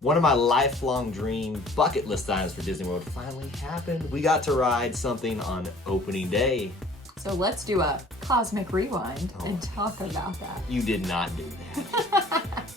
One of my lifelong dream bucket list items for Disney World finally happened. We got to ride something on opening day. So let's do a cosmic rewind and talk about that. You did not do that.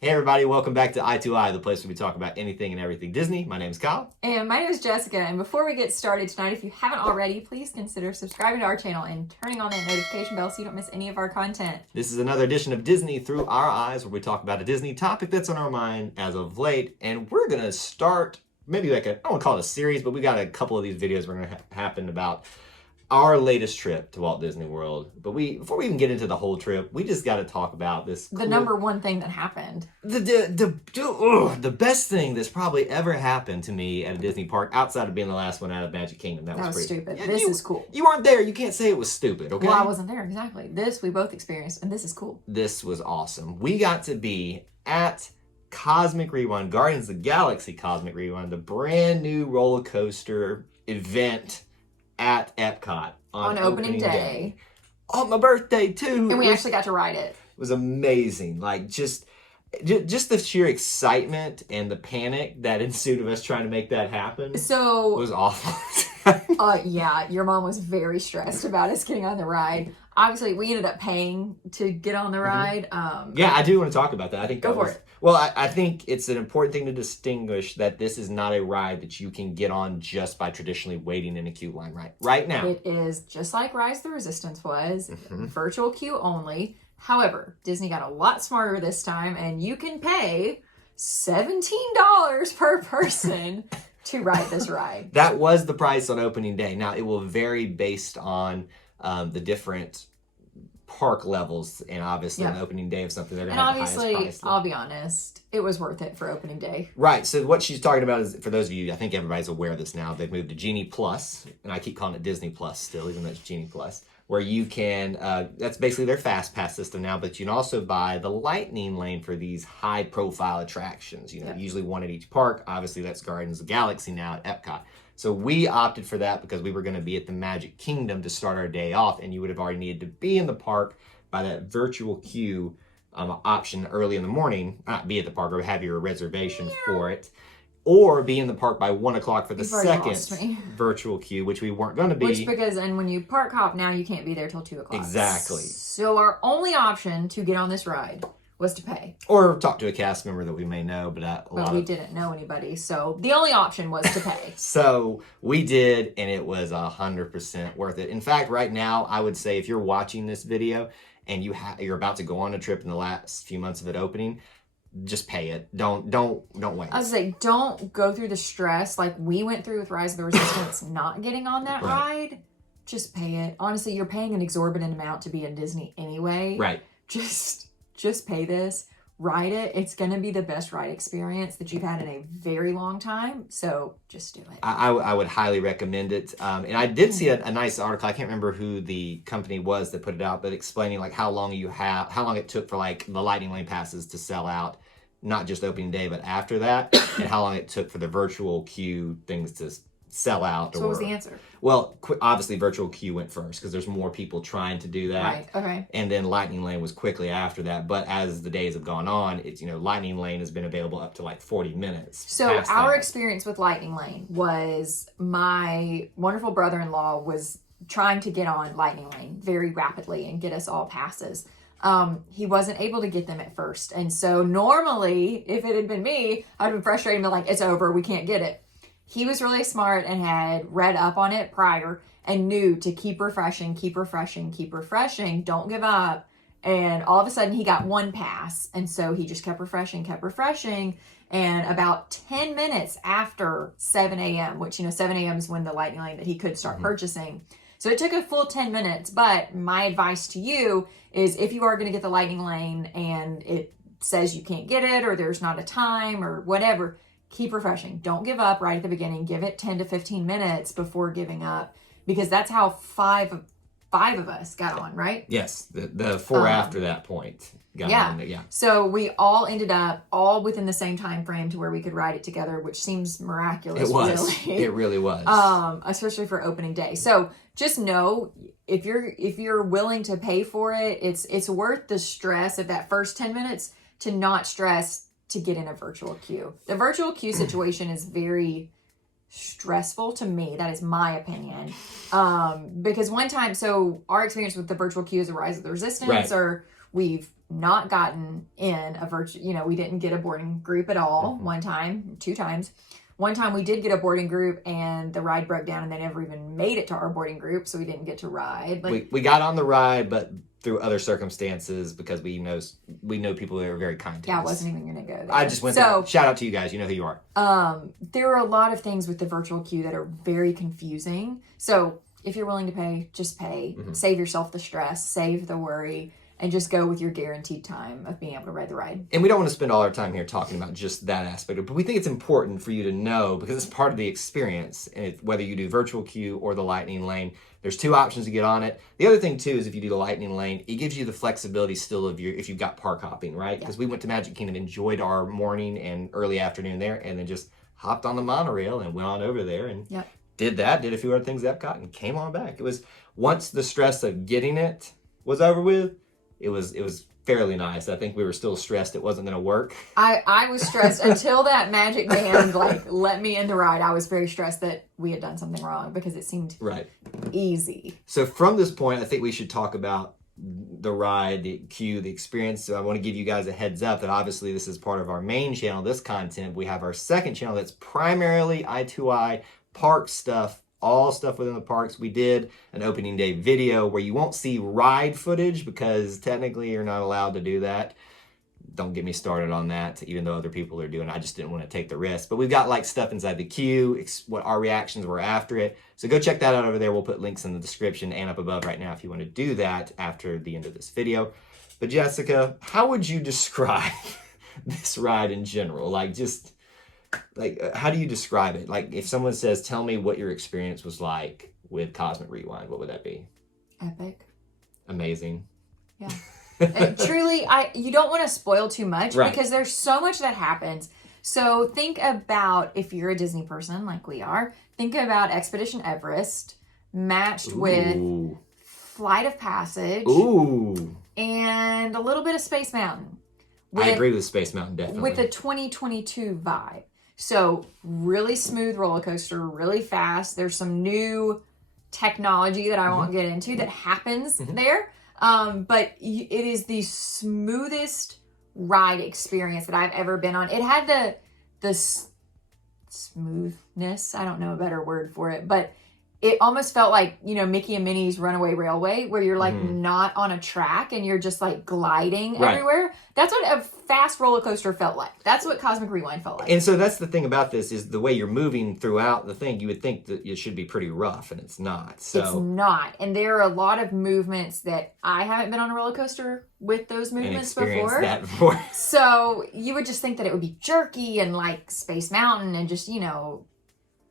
Hey everybody, welcome back to I2I, the place where we talk about anything and everything Disney. My name is Kyle. And my name is Jessica. And before we get started tonight, if you haven't already, please consider subscribing to our channel and turning on that notification bell so you don't miss any of our content. This is another edition of Disney Through Our Eyes, where we talk about a Disney topic that's on our mind as of late. And we're going to start maybe like I don't want to call it a series, but we got a couple of these videos we're going to happen about our latest trip to Walt Disney World. But before we even get into the whole trip, we just got to talk about this. The number one thing that happened. The best thing that's probably ever happened to me at a Disney park, outside of being the last one out of Magic Kingdom. That was pretty stupid. Yeah, this is cool. You weren't there. You can't say it was stupid, okay? Well, I wasn't there, exactly. This we both experienced, and this is cool. This was awesome. We got to be at Cosmic Rewind, Guardians of the Galaxy Cosmic Rewind, the brand new roller coaster event at Epcot on opening day. On my birthday too. And we actually got to ride it. It was amazing. Like just the sheer excitement and the panic that ensued of us trying to make that happen. So it was awful. Yeah, your mom was very stressed about us getting on the ride. Obviously, we ended up paying to get on the ride. Yeah, I do want to talk about that. I think go for it. Well, I think it's an important thing to distinguish that this is not a ride that you can get on just by traditionally waiting in a queue line right now. It is just like Rise of the Resistance was, virtual queue only. However, Disney got a lot smarter this time, and you can pay $17 per person to ride this ride. That was the price on opening day. Now, it will vary based on the different park levels, and obviously on opening day of something they're going to have the highest price. Obviously, I'll be honest, it was worth it for opening day. Right. So what she's talking about is, for those of you, I think everybody's aware of this now, they've moved to Genie Plus, and I keep calling it Disney Plus still, even though it's Genie Plus, where you can, that's basically their fast pass system now, but you can also buy the lightning lane for these high profile attractions, usually one at each park. Obviously that's Guardians of the Galaxy now at Epcot. So we opted for that because we were going to be at the Magic Kingdom to start our day off, and you would have already needed to be in the park by that virtual queue option early in the morning, not be at the park or have your reservation for it, or be in the park by 1 o'clock for the second virtual queue, which we weren't going to be. And when you park hop now, you can't be there till 2 o'clock. Exactly. So our only option to get on this ride was to pay. Or talk to a cast member that we may know, but we didn't know anybody, so the only option was to pay. So we did, and it was 100% worth it. In fact, right now, I would say if you're watching this video and you're about to go on a trip in the last few months of it opening, just pay it. Don't wait. I was say, don't go through the stress like we went through with Rise of the Resistance not getting on that ride. Just pay it. Honestly, you're paying an exorbitant amount to be in Disney anyway. Right. Just pay this, ride it. It's going to be the best ride experience that you've had in a very long time. So just do it. I would highly recommend it. And I did see a nice article. I can't remember who the company was that put it out, but explaining like how long it took for like the lightning lane passes to sell out, not just opening day, but after that, and how long it took for the virtual queue things to sell out. So what was the answer? Well, obviously virtual queue went first because there's more people trying to do that. Right, okay. And then Lightning Lane was quickly after that. But as the days have gone on, it's, Lightning Lane has been available up to like 40 minutes. So our experience with Lightning Lane was my wonderful brother-in-law was trying to get on Lightning Lane very rapidly and get us all passes. He wasn't able to get them at first. And so normally, if it had been me, I'd have been frustrated and been like, it's over, we can't get it. He was really smart and had read up on it prior and knew to keep refreshing, don't give up. And all of a sudden he got one pass. And so he just kept refreshing. And about 10 minutes after 7 a.m., which, 7 a.m. is when the lightning lane that he could start purchasing. So it took a full 10 minutes. But my advice to you is if you are going to get the lightning lane and it says you can't get it or there's not a time or whatever, keep refreshing. Don't give up right at the beginning. Give it 10 to 15 minutes before giving up, because that's how five of us got on, right? Yes, the four after that point. Yeah. So we all ended up all within the same time frame to where we could ride it together, which seems miraculous. It was. Really. It really was. Especially for opening day. So just know if you're willing to pay for it, it's worth the stress of that first 10 minutes to not stress to get in a virtual queue. The virtual queue situation is very stressful to me. That is my opinion. Because one time, so our experience with the virtual queue is a rise of the resistance, or we've not gotten in a virtual, we didn't get a boarding group at all. One time, 2 times. One time we did get a boarding group and the ride broke down and they never even made it to our boarding group, so we didn't get to ride. We got on the ride, but through other circumstances, because we know people that are very kind to us. I wasn't even going to go there. I just went there. Shout out to you guys. You know who you are. There are a lot of things with the virtual queue that are very confusing. So if you're willing to pay, just pay. Save yourself the stress, save the worry, and just go with your guaranteed time of being able to ride the ride. And we don't want to spend all our time here talking about just that aspect of it, but we think it's important for you to know, because it's part of the experience, and whether you do virtual queue or the lightning lane, there's 2 options to get on it. The other thing too is if you do the lightning lane, it gives you the flexibility still of if you've got park hopping, right? Because we went to Magic Kingdom, enjoyed our morning and early afternoon there, and then just hopped on the monorail and went on over there and did a few other things at Epcot and came on back. It was, once the stress of getting it was over with, it was fairly nice. I think we were still stressed it wasn't going to work. I was stressed until that magic band let me in the ride. I was very stressed that we had done something wrong because it seemed easy. So from this point, I think we should talk about the ride, the queue, the experience. So I want to give you guys a heads up that obviously this is part of our main channel, this content. We have our second channel that's primarily I2I park stuff. All stuff within the parks. We did an opening day video where you won't see ride footage because technically you're not allowed to do that. Don't get me started on that, even though other people are doing it. I just didn't want to take the risk. But we've got stuff inside the queue, what our reactions were after it. So go check that out over there. We'll put links in the description and up above right now if you want to do that after the end of this video. But Jessica, how would you describe this ride in general? How do you describe it? If someone says, tell me what your experience was like with Cosmic Rewind, what would that be? Epic. Amazing. Yeah. Truly, you don't want to spoil too much because there's so much that happens. So think about, if you're a Disney person like we are, think about Expedition Everest matched with Flight of Passage and a little bit of Space Mountain. I agree with Space Mountain, definitely. With a 2022 vibe. So really smooth roller coaster, really fast. There's some new technology that I won't get into that happens there. But it is the smoothest ride experience that I've ever been on. It had the smoothness. I don't know a better word for it, but it almost felt like, Mickey and Minnie's Runaway Railway, where you're not on a track and you're just gliding everywhere. That's what a fast roller coaster felt like. That's what Cosmic Rewind felt like. And so that's the thing about this is the way you're moving throughout the thing, you would think that it should be pretty rough, and it's not. So it's not. And there are a lot of movements that I haven't been on a roller coaster with those movements before. So you would just think that it would be jerky and like Space Mountain and just,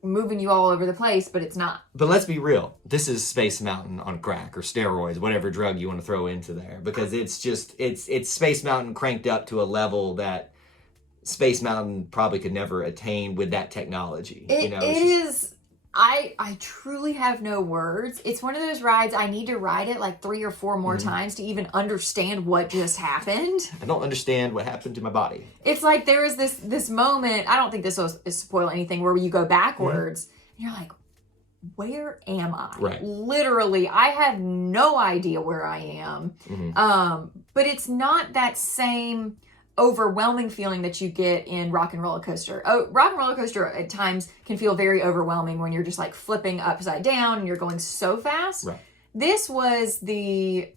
moving you all over the place, but it's not. But let's be real. This is Space Mountain on crack or steroids, whatever drug you want to throw into there, because it's Space Mountain cranked up to a level that Space Mountain probably could never attain with that technology. It is. I truly have no words. It's one of those rides I need to ride it 3 or 4 more times to even understand what just happened. I don't understand what happened to my body. It's like there was this moment, I don't think this will spoil anything, where you go backwards and you're like, where am I? Right. Literally, I have no idea where I am. But it's not that same overwhelming feeling that you get in Rock and Roller Coaster. Rock and Roller Coaster at times can feel very overwhelming when you're just flipping upside down and you're going so fast. Right. This was the,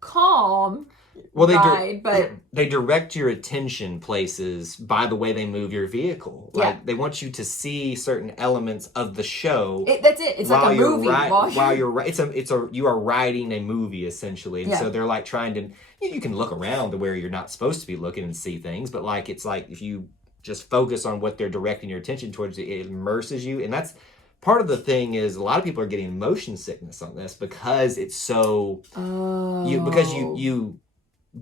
calm ride, but they direct your attention places by the way they move your vehicle. They want you to see certain elements of the show. That's it. It's like a movie. While you're you are riding a movie essentially, and so they're trying to. You can look around to where you're not supposed to be looking and see things, but it's if you just focus on what they're directing your attention towards, it immerses you, and that's. Part of the thing is a lot of people are getting motion sickness on this because it's so because you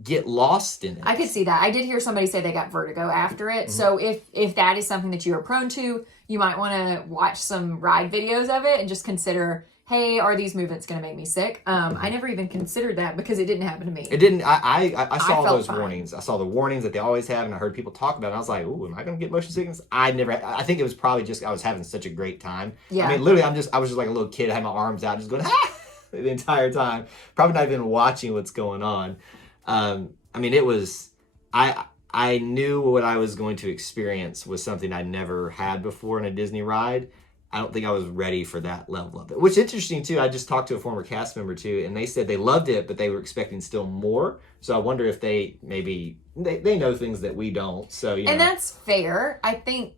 get lost in it. I could see that. I did hear somebody say they got vertigo after it. So if that is something that you are prone to, you might want to watch some ride videos of it and just consider, hey, are these movements going to make me sick? I never even considered that because it didn't happen to me. It didn't. I saw felt those fine. warnings. I saw the warnings that they always have, and I heard people talk about it. And I was like, "Ooh, am I going to get motion sickness?" I never. I think it was probably just I was having such a great time. Yeah. I mean, literally, I was just like a little kid. I had my arms out, just going the entire time. Probably not even watching what's going on. I mean, it was. I knew what I was going to experience was something I never had before in a Disney ride. I don't think I was ready for that level of it. Which is interesting too. I just talked to a former cast member too, and they said they loved it, but they were expecting still more. So I wonder if they know things that we don't. So and that's fair. I think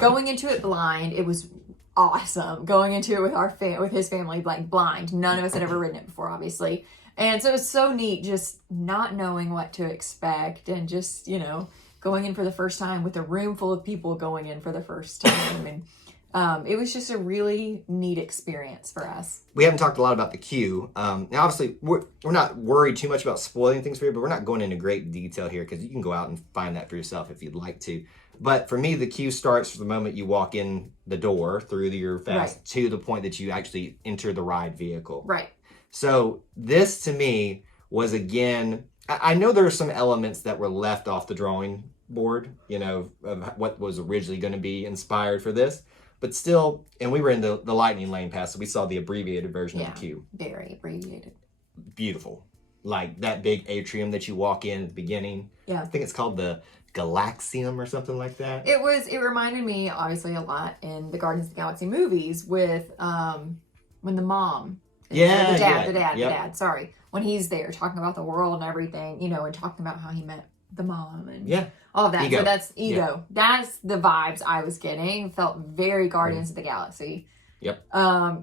going into it blind, it was awesome. Going into it with with his family, like blind. None of us had ever ridden it before, obviously. And so it was so neat just not knowing what to expect and just, going in for the first time with a room full of people going in for the first time. And it was just a really neat experience for us. We haven't talked a lot about the queue. Now, obviously, we're not worried too much about spoiling things for you, but we're not going into great detail here because you can go out and find that for yourself if you'd like to. But for me, the queue starts from the moment you walk in the door through your fast to the point that you actually enter the ride vehicle. Right. So this, to me, was, again, I know there are some elements that were left off the drawing board, of what was originally going to be inspired for this. But still, and we were in the Lightning Lane pass, so we saw the abbreviated version of the queue. Very abbreviated. Beautiful. Like that big atrium that you walk in at the beginning. Yeah. I think it's called the Galaxium or something like that. It reminded me, obviously, a lot in the Guardians of the Galaxy movies with when the mom... the dad, sorry. When he's there talking about the world and everything, and talking about how he met the mom and all of that. Ego. So that's ego. Yeah. That's the vibes I was getting. Felt very Guardians of the Galaxy. Yep.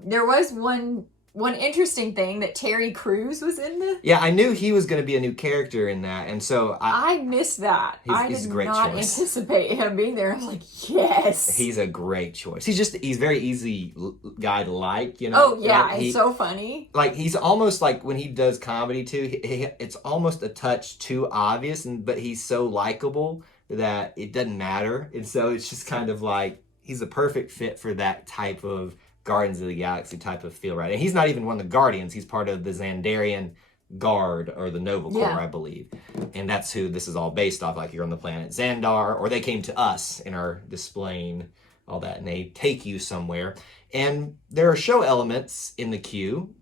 There was one interesting thing that Terry Crews was in the... Yeah, I knew he was going to be a new character in that, and so I missed that. I he's did a great not choice. anticipate him being there. I was like, yes. He's a great choice. He's very easy guy to like, Oh, yeah, he's so funny. Like, he's almost like, when he does comedy, too, it's almost a touch too obvious, but he's so likable that it doesn't matter. And so it's just kind of like, he's a perfect fit for that type of Guardians of the Galaxy type of feel, right? And he's not even one of the Guardians. He's part of the Xandarian Guard, or the Nova Corps, I believe. And that's who this is all based off. Like, you're on the planet Xandar, or they came to us and are displaying all that, and they take you somewhere. And there are show elements in the queue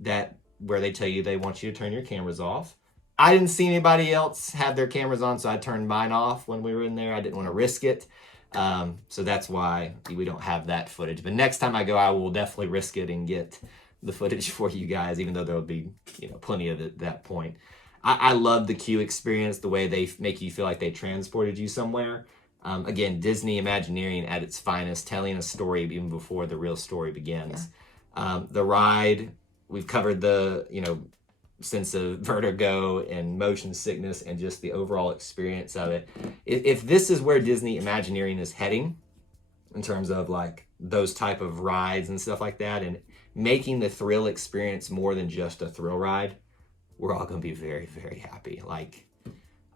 where they tell you they want you to turn your cameras off. I didn't see anybody else have their cameras on, so I turned mine off when we were in there. I didn't want to risk it. So that's why we don't have that footage. But next time I go, I will definitely risk it and get the footage for you guys, even though there will be, plenty of it at that point. I love the queue experience, the way they make you feel like they transported you somewhere. Again, Disney Imagineering at its finest, telling a story even before the real story begins. Yeah. The ride, we've covered the, sense of vertigo and motion sickness and just the overall experience of it. If this is where Disney Imagineering is heading in terms of like those type of rides and stuff like that, and making the thrill experience more than just a thrill ride, we're all going to be very, very happy. Like,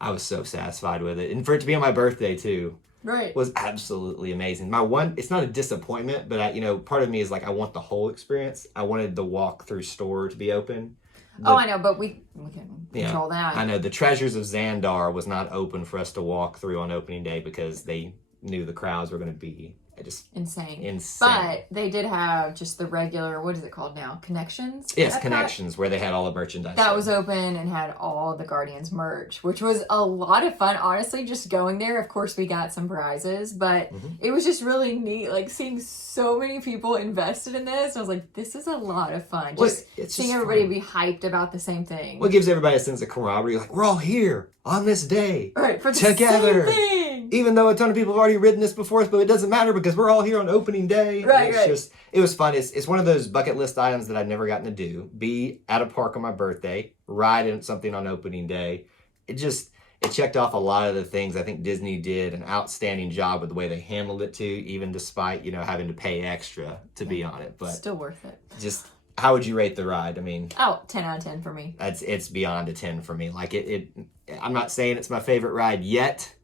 I was so satisfied with it. And for it to be on my birthday too, was absolutely amazing. It's not a disappointment, but part of me is like, I want the whole experience. I wanted the walk through store to be open. I know, but we can control that. I know. The Treasures of Xandar was not open for us to walk through on opening day because they knew the crowds were going to be just insane. But they did have just the regular, what is it called now? Connections? Yes, Connections, where they had all the merchandise. That was open and had all the Guardians merch, which was a lot of fun. Honestly, just going there, of course, we got some prizes, but it was just really neat, like seeing so many people invested in this. I was like, this is a lot of fun. Just seeing everybody be hyped about the same thing. Well, it gives everybody a sense of camaraderie. Like, we're all here on this day. Right, for the together. Same thing. Even though a ton of people have already ridden this before us, but it doesn't matter because we're all here on opening day. Right. It was fun. It's one of those bucket list items that I've never gotten to do. Be at a park on my birthday, ride in something on opening day. It checked off a lot of the things. I think Disney did an outstanding job with the way they handled it too, even despite, having to pay extra to be on it. But still worth it. Just How would you rate the ride? I mean, Oh, 10 out of 10 for me. it's beyond a 10 for me. Like I'm not saying it's my favorite ride yet.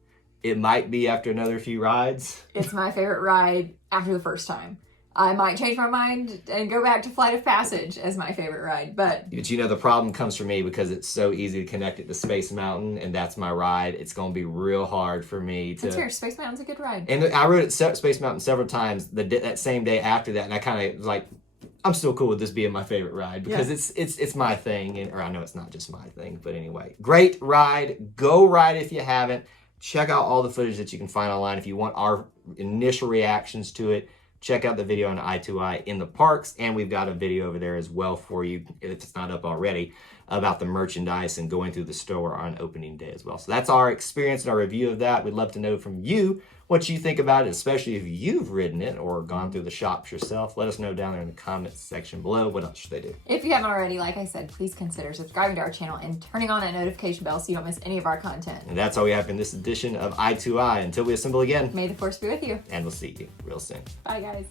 It might be after another few rides. It's my favorite ride after the first time. I might change my mind and go back to Flight of Passage as my favorite ride, but the problem comes for me because it's so easy to connect it to Space Mountain, and that's my ride. It's going to be real hard for me to. That's fair. Space Mountain's a good ride. And I rode at Space Mountain several times that same day after that, and I kind of was like, I'm still cool with this being my favorite ride because it's my thing, or I know it's not just my thing, but anyway, great ride. Go ride if you haven't. Check out all the footage that you can find online if you want our initial reactions to it. Check out the video on i2i in the parks, and we've got a video over there as well for you, if it's not up already, about the merchandise and going through the store on opening day as well. So that's our experience and our review of that. We'd love to know from you what you think about it, especially if you've ridden it or gone through the shops yourself. Let us know down there in the comments section below. What else should they do? If you haven't already, like I said, please consider subscribing to our channel and turning on that notification bell so you don't miss any of our content. And that's all we have in this edition of i2i. Until we assemble again. May the force be with you. And we'll see you real soon. Bye, guys.